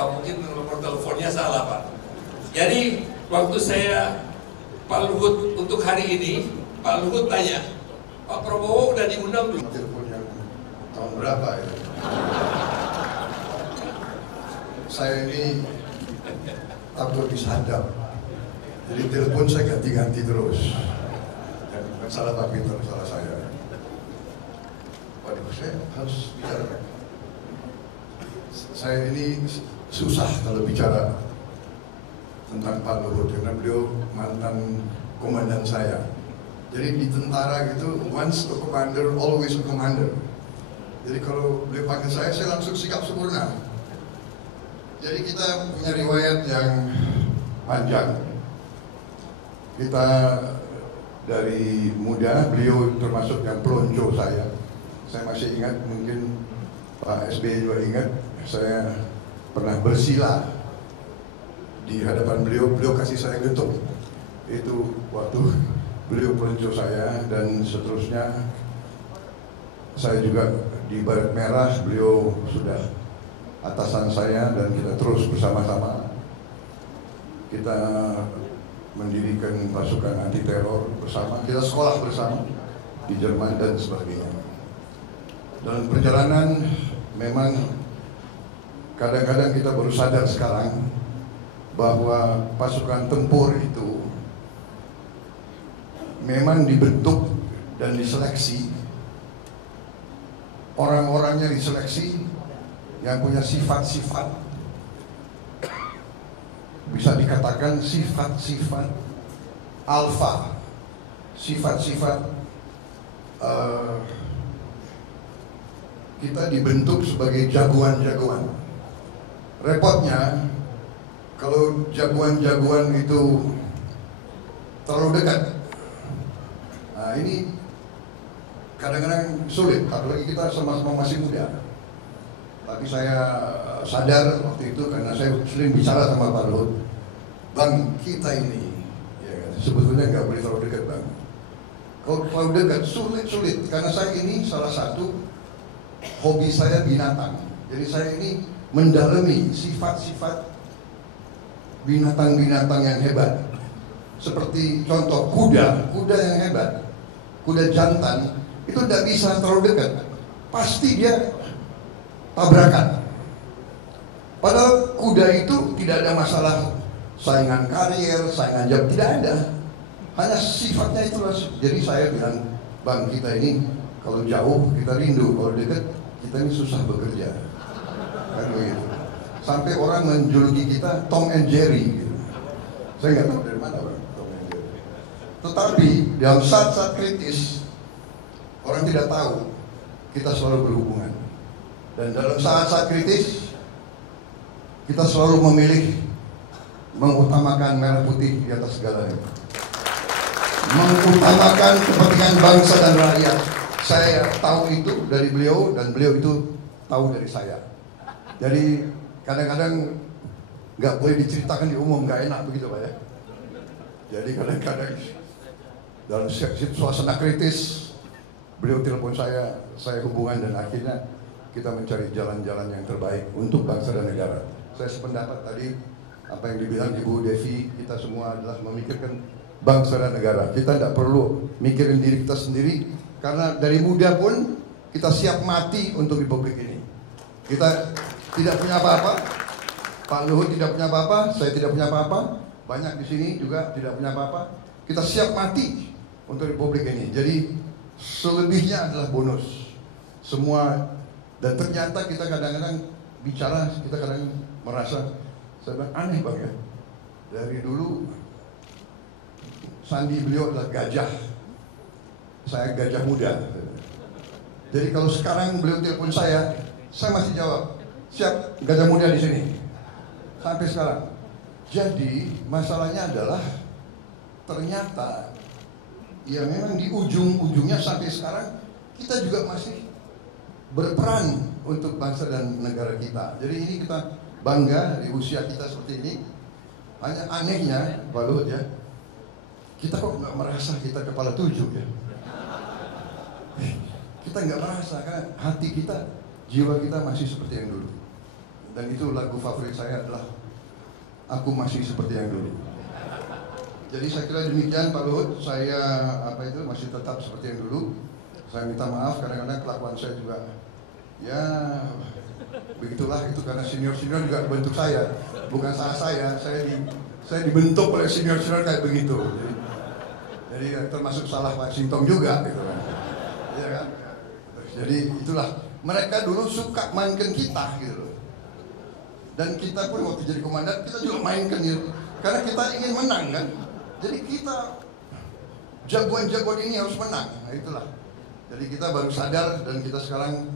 atau mungkin nomor teleponnya salah Pak. Jadi waktu saya Pak Luhut untuk hari ini, Pak Luhut tanya, Pak Prabowo udah diundang belum? Telepon yang tahun berapa ya? Saya ini takut disadap. Jadi telepon saya ganti-ganti terus. Dan bukan salah Pak Peter, salah saya. Waduh, saya harus bicara. Saya ini susah kalau bicara tentang Pak Luhut karena beliau mantan komandan saya. Jadi di tentara gitu, once a commander, always a commander. Jadi kalau beliau panggil saya langsung sikap sempurna. Jadi kita punya riwayat yang panjang. Kita dari muda, beliau termasuk yang pelonco saya. Saya masih ingat, mungkin Pak SBY juga ingat, saya pernah bersila di hadapan beliau, beliau kasih saya getuk. Itu waktu beliau pelonco saya, dan seterusnya saya juga di Baret Merah, beliau sudah atasan saya, dan kita terus bersama-sama. Kita mendirikan pasukan anti teror bersama, kita sekolah bersama di Jerman dan sebagainya. Dalam perjalanan memang kadang-kadang kita baru sadar sekarang bahwa pasukan tempur itu memang dibentuk dan diseleksi, orang-orangnya diseleksi yang punya sifat-sifat, bisa dikatakan sifat-sifat alfa, sifat-sifat kita dibentuk sebagai jagoan-jagoan. Repotnya kalau jagoan-jagoan itu terlalu dekat, nah ini kadang-kadang sulit, apalagi kita sama-sama masih muda. Tapi saya sadar waktu itu karena saya sering bicara sama Pak Luhut, Bang, kita ini ya, sebetulnya nggak boleh terlalu dekat, Bang. Kalau terlalu dekat sulit karena saya ini salah satu hobi saya binatang. Jadi saya ini mendalami sifat-sifat binatang-binatang yang hebat. Seperti contoh kuda yang hebat, kuda jantan itu tidak bisa terlalu dekat, pasti dia tabrakan. Padahal kuda itu tidak ada masalah saingan karier, saingan jam, tidak ada. Hanya sifatnya itulah. Jadi saya bilang, Bang, kita ini kalau jauh kita rindu, kalau dekat kita ini susah bekerja. Kan begitu. Sampai orang menjuluki kita Tom and Jerry gitu. Saya nggak tahu dari mana Bang, Tom and Jerry. Tetapi dalam saat-saat kritis orang tidak tahu kita selalu berhubungan. Dan dalam saat-saat kritis kita selalu memilih mengutamakan merah putih di atas segalanya, mengutamakan kepentingan bangsa dan rakyat. Saya tahu itu dari beliau dan beliau itu tahu dari saya. Jadi kadang-kadang nggak boleh diceritakan di umum, nggak enak begitu Pak ya. Jadi kadang-kadang dalam suasana kritis beliau telepon saya hubungan, dan akhirnya kita mencari jalan-jalan yang terbaik untuk bangsa dan negara. Saya sependapat tadi apa yang dibilang Ibu Devi, kita semua adalah memikirkan bangsa dan negara. Kita tidak perlu mikirin diri kita sendiri, karena dari muda pun kita siap mati untuk republik ini. Kita tidak punya apa-apa, Pak Luhut tidak punya apa-apa, saya tidak punya apa-apa, banyak di sini juga tidak punya apa-apa. Kita siap mati untuk republik ini. Jadi selebihnya adalah bonus semua. Dan ternyata kita kadang-kadang bicara, kita kadang merasa, saya bilang aneh Bang ya, dari dulu sandi beliau adalah gajah, saya gajah muda. Jadi kalau sekarang beliau telepon saya masih jawab, siap, gajah muda di sini sampai sekarang. Jadi masalahnya adalah ternyata ya memang di ujung-ujungnya sampai sekarang kita juga masih berperan untuk bangsa dan negara kita. Jadi ini kita bangga di usia kita seperti ini. Hanya anehnya Pak Luhut ya, kita kok nggak merasa kita kepala 7 ya. Kita nggak merasa, karena hati kita, jiwa kita masih seperti yang dulu. Dan itu lagu favorit saya adalah Aku Masih Seperti Yang Dulu. Jadi saya kira demikian Pak Luhut, saya masih tetap seperti yang dulu. Saya minta maaf kadang-kadang kelakuan saya juga ya begitulah, itu karena senior-senior juga bentuk saya, bukan salah saya dibentuk oleh senior-senior kayak begitu. Jadi termasuk salah Pak Sintong juga gitu kan. Iya kan? Jadi itulah, mereka dulu suka mainkan kita gitu loh. Dan kita pun waktu jadi komandan kita juga mainkan gitu. Karena kita ingin menang kan. Jadi kita jagoan-jagoan ini harus menang. Nah itulah. Jadi kita baru sadar dan kita sekarang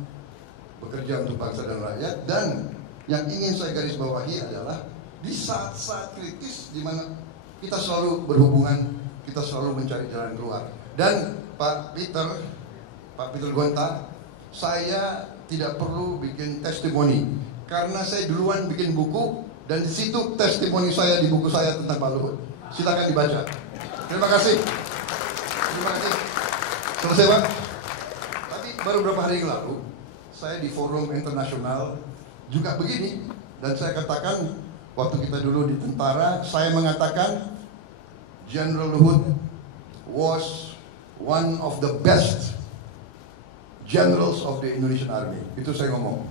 bekerja untuk bangsa dan rakyat. Dan yang ingin saya garis bawahi adalah di saat-saat kritis di mana kita selalu berhubungan, kita selalu mencari jalan keluar. Dan Pak Peter Gonta, saya tidak perlu bikin testimoni karena saya duluan bikin buku dan di situ testimoni saya di buku saya tentang Pak Luhut. Silakan dibaca. Terima kasih. Terima kasih. Selesai Pak. Tapi baru beberapa hari yang lalu saya di forum internasional juga begini dan saya katakan waktu kita dulu di tentara, saya mengatakan General Luhut was one of the best generals of the Indonesian Army. Itu saya ngomong.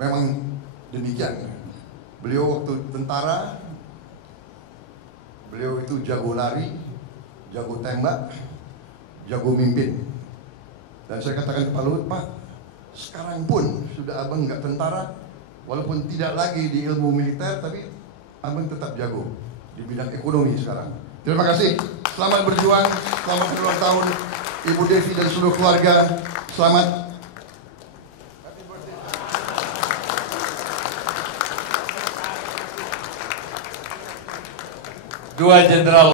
Memang demikian. Beliau waktu tentara, beliau itu jago lari, jago tembak, jago mimpin. Dan saya katakan Pak Luhut, Pak, sekarang pun sudah abang nggak tentara, walaupun tidak lagi di ilmu militer, tapi abang tetap jago di bidang ekonomi sekarang. Terima kasih. Selamat berjuang, selamat ulang tahun Ibu Devi dan seluruh keluarga. Selamat. Dua jenderal